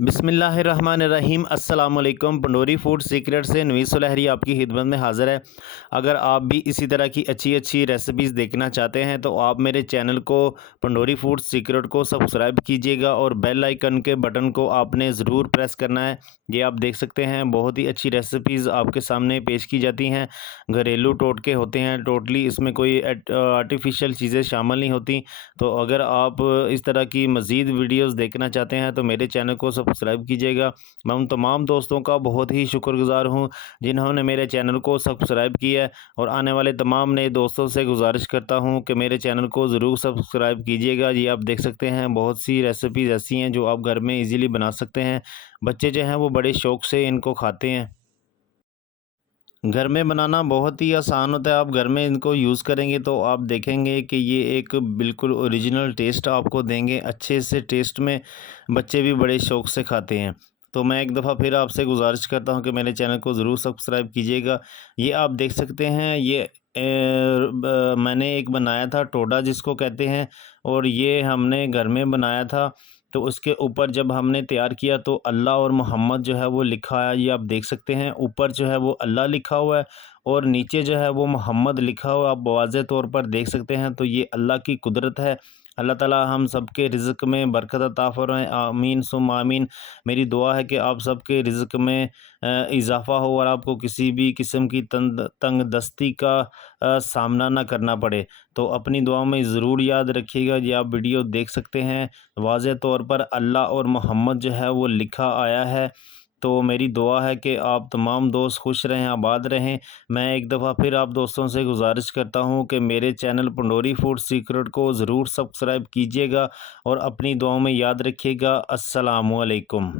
बिस्मिल्लाहिर्रहमानिर्रहीम अस्सलाम वालेकुम। पंडोरी फूड सीक्रेट से नवीस सुलहरी आपकी खिदमत में हाज़िर है। अगर आप भी इसी तरह की अच्छी अच्छी रेसिपीज़ देखना चाहते हैं तो आप मेरे चैनल को पंडोरी फूड सीक्रेट को सब्सक्राइब कीजिएगा और बेल आइकन के बटन को आपने ज़रूर प्रेस करना है। ये आप देख सकते हैं बहुत ही अच्छी रेसिपीज़ आपके सामने पेश की जाती हैं। घरेलू टोटके होते हैं, टोटली इसमें कोई आर्टिफिशियल चीज़ें शामिल नहीं होती। तो अगर आप इस तरह की मज़ीद वीडियोज़ देखना चाहते हैं तो मेरे चैनल को सब्सक्राइब कीजिएगा। मैं उन तमाम दोस्तों का बहुत ही शुक्रगुज़ार हूँ जिन्होंने मेरे चैनल को सब्सक्राइब किया है, और आने वाले तमाम नए दोस्तों से गुजारिश करता हूँ कि मेरे चैनल को ज़रूर सब्सक्राइब कीजिएगा। ये आप देख सकते हैं बहुत सी रेसिपीज़ ऐसी हैं जो आप घर में इजीली बना सकते हैं। बच्चे जो हैं वो बड़े शौक़ से इनको खाते हैं। घर में बनाना बहुत ही आसान होता है। आप घर में इनको यूज़ करेंगे तो आप देखेंगे कि ये एक बिल्कुल ओरिजिनल टेस्ट आपको देंगे। अच्छे से टेस्ट में बच्चे भी बड़े शौक़ से खाते हैं। तो मैं एक दफ़ा फिर आपसे गुजारिश करता हूं कि मेरे चैनल को ज़रूर सब्सक्राइब कीजिएगा। ये आप देख सकते हैं, ये मैंने एक बनाया था टोडा जिसको कहते हैं, और ये हमने घर में बनाया था। तो उसके ऊपर जब हमने तैयार किया तो अल्लाह और मोहम्मद जो है वो लिखा है। ये आप देख सकते हैं, ऊपर जो है वो अल्लाह लिखा हुआ है और नीचे जो है वो मोहम्मद लिखा हुआ है। आप वाज़े तौर पर देख सकते हैं। तो ये अल्लाह की कुदरत है। अल्लाह ताला हम सबके रिज़्क़ में बरकत अता फ़रमाए, आमीन सुम्मा आमीन। मेरी दुआ है कि आप सबके रिज़्क़ में इज़ाफ़ा हो और आपको किसी भी किस्म की तंग दस्ती का सामना ना करना पड़े। तो अपनी दुआ में ज़रूर याद रखिएगा। ये आप वीडियो देख सकते हैं, वाज़े तौर पर अल्लाह और मोहम्मद जो है वो लिखा आया है। तो मेरी दुआ है कि आप तमाम दोस्त खुश रहें, आबाद रहें। मैं एक दफ़ा फिर आप दोस्तों से गुजारिश करता हूं कि मेरे चैनल पंडोरी फूड सीक्रेट को ज़रूर सब्सक्राइब कीजिएगा और अपनी दुआओं में याद रखिएगा। अस्सलामु अलैकुम।